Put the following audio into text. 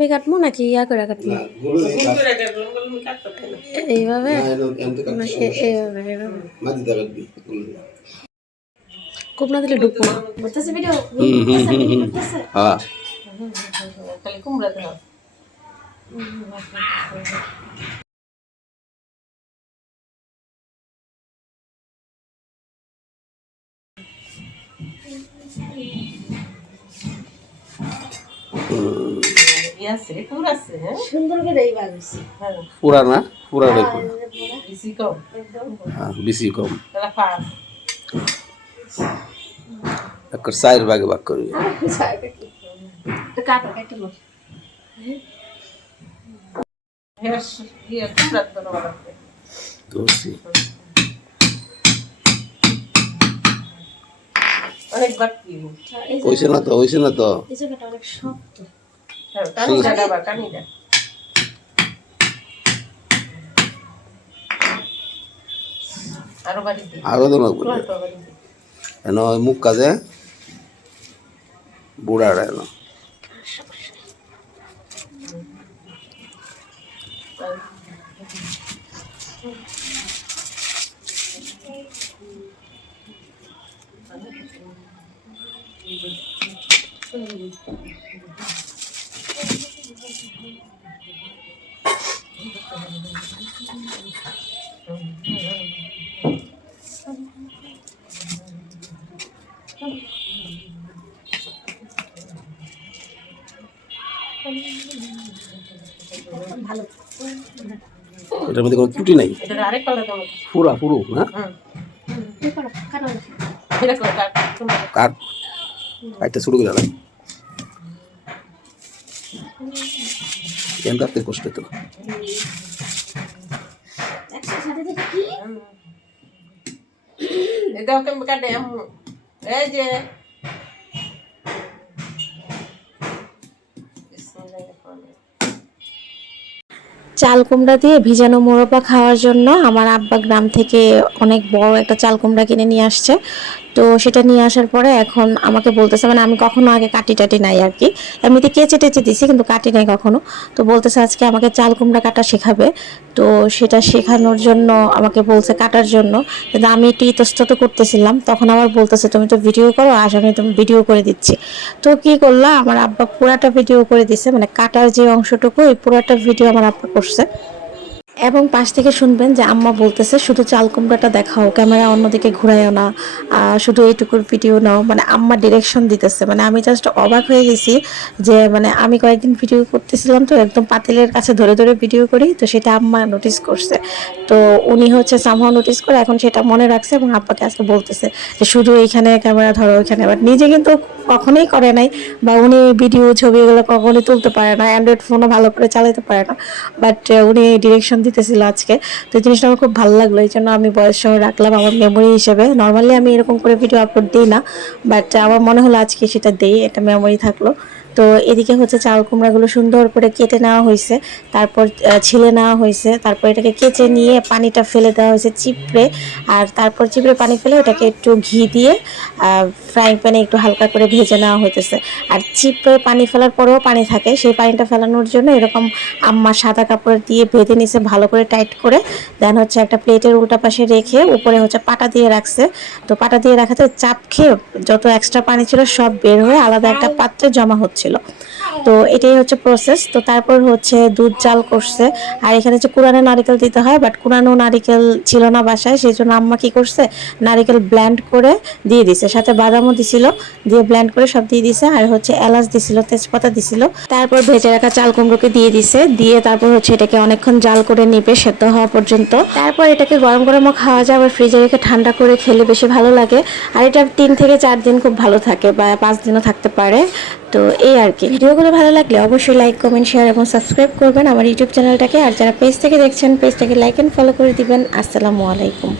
লম্বি কাটবো নাকি ইয়া করে কাটবো? এইভাবে কোপ না দিলে ঢুকবো না। পুরা না পুরা বেশি কম একটা চার ভাগে ভাগ করবি হয়েছে না তো অনেক শক্ত। আরো তো না মুখ কাজে বুড়া এলো এটার মধ্যে কোনো ত্রুটি নাই পুরো না কাট কাটতে শুরু করে না কাটতে কষ্ট তো চাল কুমড়া দিয়ে ভিজানো মোরব্বা খাওয়ার জন্য আমার আব্বা গ্রাম থেকে অনেক বড় একটা চাল কুমড়া কিনে নিয়ে আসছে। তো সেটা নিয়ে আসার পরে এখন আমাকে বলতেছে, মানে আমি কখনো আগে কাটি টাটি নাই আর কি, এমনিতে কেচে টেচে দিছি কিন্তু কাটি নাই কখনো। তো বলতেছে আজকে আমাকে চাল কুমড়া কাটা শেখাবে। তো সেটা শেখানোর জন্য আমাকে বলছে কাটার জন্য, কিন্তু আমি একটু ইতস্তত করতেছিলাম। তখন আবার বলতেছে তুমি তো ভিডিও করো, আজ আমি তুমি ভিডিও করে দিচ্ছি। তো কি করলাম, আমার আব্বা পুরাটা ভিডিও করে দিছে, মানে কাটার যে অংশটুকু ওই পুরাটা ভিডিও আমার আব্বা করছে। এবং পাশ থেকে শুনবেন যে আম্মা বলতেছে শুধু চাল কুমড়াটা দেখাও, ক্যামেরা অন্যদিকে ঘুরাইও না, শুধু এইটুকুর ভিডিও নাও, মানে আম্মা ডিরেকশন দিতেছে। মানে আমি জাস্ট অবাক হয়ে গেছি যে মানে আমি কয়েকদিন ভিডিও করতেছিলাম তো একদম পাতিলের কাছে ধরে ধরে ভিডিও করি, তো সেটা আম্মা নোটিস করছে। তো উনি হচ্ছে সামহাও নোটিস করে এখন সেটা মনে রাখছে এবং আব্বাকে আজকে বলতেছে যে শুধু এইখানে ক্যামেরা ধরো ওইখানে। বাট নিজে কিন্তু কখনোই করে নাই, বা উনি ভিডিও ছবি এগুলো কখনোই তুলতে পারে না, অ্যান্ড্রয়েড ফোনও ভালো করে চালাতে পারে না, বাট উনি ডিরেকশন দিতেছিল আজকে। তো এই জিনিসটা আমার খুব ভালো লাগলো, এই জন্য আমি বয়স সহ রাখলাম আমার মেমোরি হিসেবে। নর্মালি আমি এরকম করে ভিডিও আপলোড দিই না, বাট আমার মনে হলো আজকে সেটা দেই, একটা মেমোরি থাকলো। তো এদিকে হচ্ছে চাল কুমড়াগুলো সুন্দর করে কেটে নেওয়া হয়েছে, তারপর ছিলে নেওয়া হয়েছে, তারপর এটাকে কেচে নিয়ে পানিটা ফেলে দেওয়া হয়েছে চিপড়ে, আর তারপর চিপড়ে পানি ফেলে ওটাকে একটু ঘি দিয়ে ফ্রাইং প্যানে একটু হালকা করে ভেজে নেওয়া হইতেছে। আর চিপড়ে পানি ফেলার পরেও পানি থাকে, সেই পানিটা ফেলানোর জন্য এরকম আম্মা সাদা কাপড় দিয়ে বেঁধে নিছে ভালো করে টাইট করে। দেন হচ্ছে একটা প্লেটের উল্টা পাশে রেখে উপরে হচ্ছে পাটা দিয়ে রাখছে। তো পাটা দিয়ে রাখাতে চাপ খেয়ে যত এক্সট্রা পানি ছিল সব বের হয়ে আলাদা একটা পাত্রে জমা হচ্ছিল। তো এটাই হচ্ছে প্রসেস। তো তারপর হচ্ছে দুধ জাল করছে, আর এখানে হচ্ছে কুরানো নারিকেল দিতে হয়, বাট কুরানো নারিকেল ছিল না বাসায়, সেই জন্য আম্মা কি করছে নারিকেল ব্ল্যান্ড করে দিয়ে দিছে, সাথে বাদামও দিছিল, দিয়ে ব্ল্যান্ড করে সব দিয়ে দিছে, আর হচ্ছে এলাচ দিছিল, তেজপাতা দিছিল। তারপর ভেজে রাখা চাল কুমড়োকে দিয়ে দিছে, দিয়ে তারপর হচ্ছে এটাকে অনেকক্ষণ জাল করে নিবে সেদ্ধ হওয়া পর্যন্ত। তারপর এটাকে গরম গরমও খাওয়া যায়, আবার ফ্রিজে রেখে ঠান্ডা করে খেলে বেশি ভালো লাগে। আর এটা 3 থেকে 4 দিন খুব ভালো থাকে, বা 5 দিনও থাকতে পারে। তো এই আর কি। ভিডিওগুলো ভালো লাগলে অবশ্যই লাইক কমেন্ট শেয়ার এবং সাবস্ক্রাইব করবেন আমার ইউটিউব চ্যানেলটাকে। আর যারা পেজ থেকে দেখছেন পেজটাকে লাইক এন্ড ফলো করে দিবেন। আসসালামু আলাইকুম।